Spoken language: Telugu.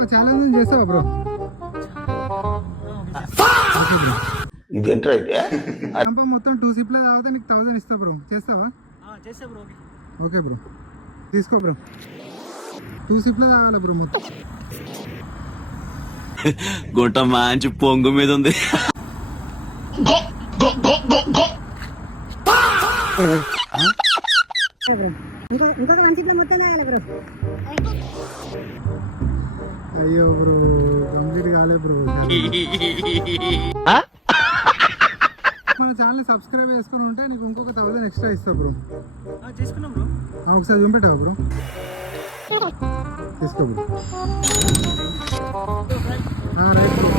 ఒక ఛాలెంజ్ చేస్తావా బ్రో? ఇదేంట్రా అయితే మొత్తం 2 సిప్లే తాగితే నీకు 1000 ఇస్తా బ్రో. చేస్తావా? చేస్తా బ్రో. ఓకే బ్రో, తీసుకో బ్రో. 2 సిప్లే తాగాలి బ్రో మొత్తం. గుంట మంచి పొంగు మీద ఉంది. ఇంకొక 1 సిప్ మొత్తం తాగాలి బ్రో. అయ్యో బ్రో, కంప్లీట్ కాలే బ్రో. మన ఛానల్ సబ్స్క్రైబ్ చేసుకుని ఉంటే నీకు ఇంకొక 1000 ఎక్స్ట్రా ఇస్తా బ్రో. చేసుకున్నాం బ్రో. ఒకసారి చూపెట్టావా బ్రో? తీసుకో బ్రో. Right bro.